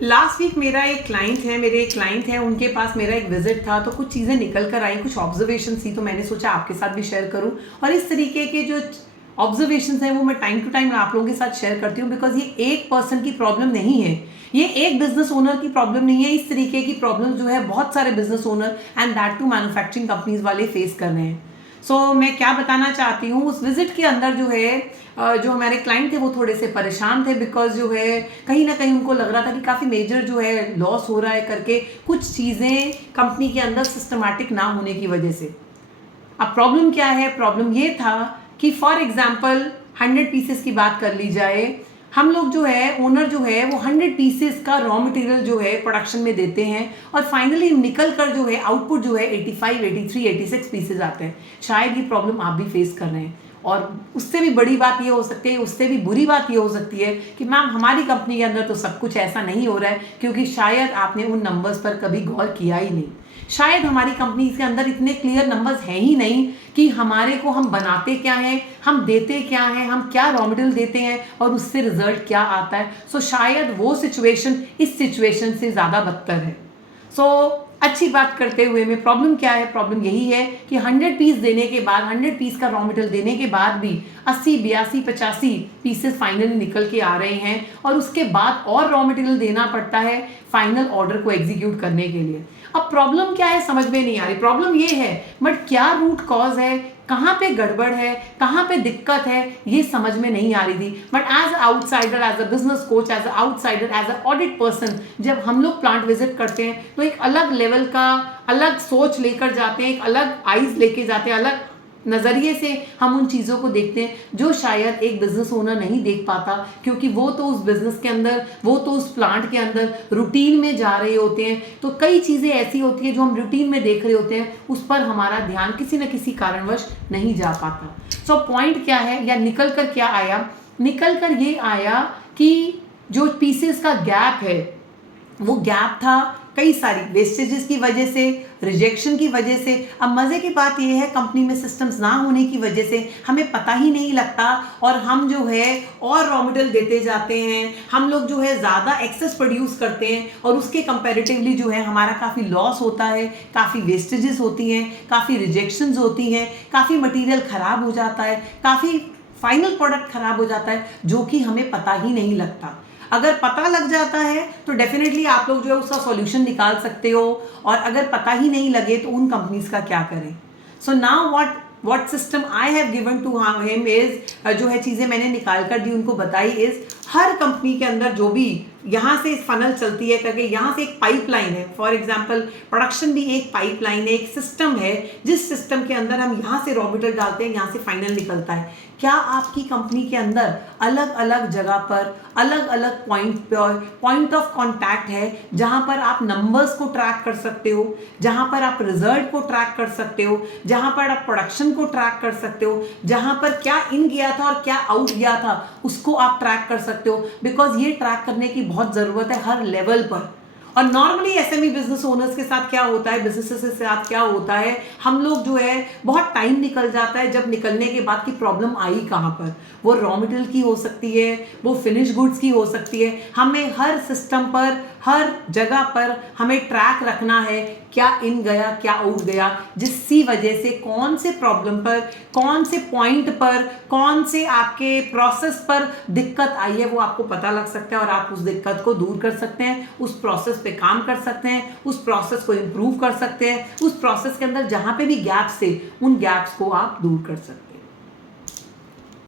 Last week मेरे एक client है, उनके पास मेरा एक विजिट था, तो कुछ चीज़ें निकल कर आई, कुछ ऑब्जर्वेशन थी, तो मैंने सोचा आपके साथ भी शेयर करूं। और इस तरीके के जो ऑब्जर्वेशन हैं वो मैं टाइम टू टाइम आप लोगों के साथ शेयर करती हूँ, बिकॉज ये एक पर्सन की प्रॉब्लम नहीं है, ये एक बिजनेस ओनर की प्रॉब्लम नहीं है। इस तरीके की प्रॉब्लम जो है बहुत सारे business owner and that to manufacturing companies वाले फेस कर रहे हैं। सो मैं क्या बताना चाहती हूँ, उस विजिट के अंदर जो है जो हमारे क्लाइंट थे वो थोड़े से परेशान थे, बिकॉज जो है कहीं ना कहीं उनको लग रहा था कि काफ़ी मेजर जो है लॉस हो रहा है करके, कुछ चीज़ें कंपनी के अंदर सिस्टमैटिक ना होने की वजह से। अब प्रॉब्लम क्या है? प्रॉब्लम ये था कि फॉर एग्जाम्पल 100 पीसेस की बात कर ली जाए, हम लोग जो है ओनर जो है वो 100 पीसेस का रॉ मटेरियल जो है प्रोडक्शन में देते हैं, और फाइनली निकल कर जो है आउटपुट जो है 85, 83, 86 पीसेस आते हैं। शायद ये प्रॉब्लम आप भी फेस कर रहे हैं, और उससे भी बड़ी बात ये हो सकती है, उससे भी बुरी बात ये हो सकती है कि मैम हमारी कंपनी के अंदर तो सब कुछ ऐसा नहीं हो रहा है, क्योंकि शायद आपने उन नंबर्स पर कभी गौर किया ही नहीं। शायद हमारी कंपनी के अंदर इतने क्लियर नंबर्स हैं ही नहीं कि हमारे को हम बनाते क्या हैं, हम देते क्या हैं, हम क्या रॉ मटेरियल देते हैं और उससे रिजल्ट क्या आता है। सो शायद वो सिचुएशन इस सिचुएशन से ज़्यादा बदतर है। सो अच्छी बात करते हुए में प्रॉब्लम क्या है? प्रॉब्लम यही है कि 100 पीस देने के बाद, 100 पीस का रॉ मटेरियल देने के बाद भी 80, 82, 85 पीसेस फाइनली निकल के आ रहे हैं, और उसके बाद और रॉ मटेरियल देना पड़ता है फाइनल ऑर्डर को एग्जीक्यूट करने के लिए। अब प्रॉब्लम क्या है समझ में नहीं आ रही। प्रॉब्लम ये है, बट क्या रूट कॉज है, कहाँ पे गड़बड़ है, कहाँ पे दिक्कत है, ये समझ में नहीं आ रही थी। But as outsider, as a business coach, as a outsider, as a audit person, जब हम लोग प्लांट विजिट करते हैं तो एक अलग लेवल का, अलग सोच लेकर जाते हैं, एक अलग आइज लेके जाते हैं, अलग नज़रिए से हम उन चीज़ों को देखते हैं जो शायद एक बिजनेस ओनर नहीं देख पाता, क्योंकि वो तो उस बिजनेस के अंदर, वो तो उस प्लांट के अंदर रूटीन में जा रहे होते हैं। तो कई चीज़ें ऐसी होती है जो हम रूटीन में देख रहे होते हैं, उस पर हमारा ध्यान किसी न किसी कारणवश नहीं जा पाता। सो पॉइंट क्या है, या निकल कर क्या आया? निकल कर ये आया कि जो पीसेस का गैप है, वो गैप था कई सारी वेस्टेजेस की वजह से, रिजेक्शन की वजह से। अब मज़े की बात यह है, कंपनी में सिस्टम्स ना होने की वजह से हमें पता ही नहीं लगता, और हम जो है और रॉ मटेरियल देते जाते हैं, हम लोग जो है ज़्यादा एक्सेस प्रोड्यूस करते हैं, और उसके कंपैरेटिवली जो है हमारा काफ़ी लॉस होता है, काफ़ी वेस्टेजेस होती हैं, काफ़ी रिजेक्शंस होती हैं, काफ़ी मटीरियल ख़राब हो जाता है, काफ़ी फाइनल प्रोडक्ट ख़राब हो जाता है, जो कि हमें पता ही नहीं लगता। अगर पता लग जाता है तो डेफिनेटली आप लोग जो है उसका सॉल्यूशन निकाल सकते हो, और अगर पता ही नहीं लगे तो उन कंपनीज का क्या करें। So now what system I have given to him is, जो है चीज़ें मैंने निकाल कर दी, उनको बताई इज, हर कंपनी के अंदर जो भी यहाँ से फनल चलती है करके, यहाँ से एक पाइपलाइन है। फॉर एग्जांपल प्रोडक्शन भी एक पाइपलाइन है, एक सिस्टम है, जिस सिस्टम के अंदर हम यहाँ से रॉ मटेरियल डालते हैं, यहाँ से फाइनल निकलता है। क्या आपकी कंपनी के अंदर अलग अलग जगह पर अलग अलग पॉइंट ऑफ कॉन्टैक्ट है, जहाँ पर आप नंबर्स को ट्रैक कर सकते हो, जहाँ पर आप रिजल्ट को ट्रैक कर सकते हो, जहाँ पर आप प्रोडक्शन को ट्रैक कर सकते हो, जहाँ पर क्या इन गया था और क्या आउट गया था उसको आप ट्रैक कर सकते हो, बिकॉज ये ट्रैक करने की बहुत ज़रूरत है हर लेवल पर। और नॉर्मली एसएमई बिजनेस ओनर्स के साथ क्या होता है, बिजनेसेस के साथ क्या होता है, हम लोग जो है बहुत टाइम निकल जाता है, जब निकलने के बाद की प्रॉब्लम आई कहाँ पर, वो रॉ मटेरियल की हो सकती है, वो फिनिश गुड्स की हो सकती है। हमें हर सिस्टम पर, हर जगह पर हमें ट्रैक रखना है, क्या इन गया, क्या आउट गया, जिसकी वजह से कौन से प्रॉब्लम पर, कौन से पॉइंट पर, कौन से आपके प्रोसेस पर दिक्कत आई है, वो आपको पता लग सकता है, और आप उस दिक्कत को दूर कर सकते हैं, उस प्रोसेस पे काम कर सकते हैं, उस प्रोसेस को इम्प्रूव कर सकते हैं, उस प्रोसेस के अंदर जहाँ पे भी गैप्स थे उन गैप्स को आप दूर कर सकते हैं।